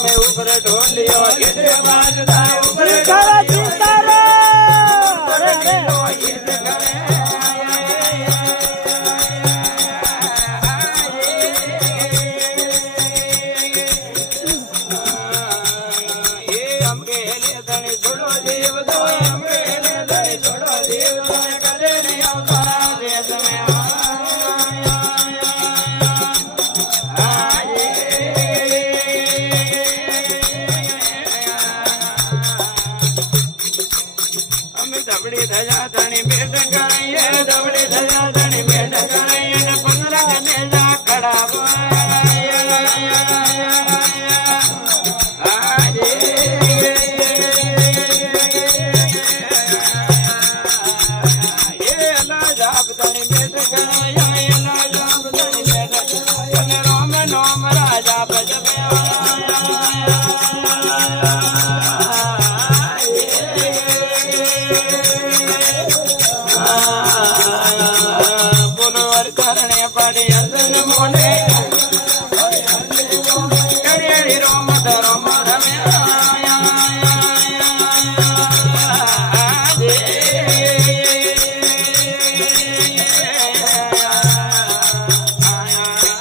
ઉપર ઢોલિયો ગીત વાજતા ઉપર દબડી ધજા ધણી બેટ ગણાઈએ દબડી ધજા ધણી બેટ ગણાઈએ ને પંગરા મેળા કડાવો રાજા બોલો કરણે પાડી મોન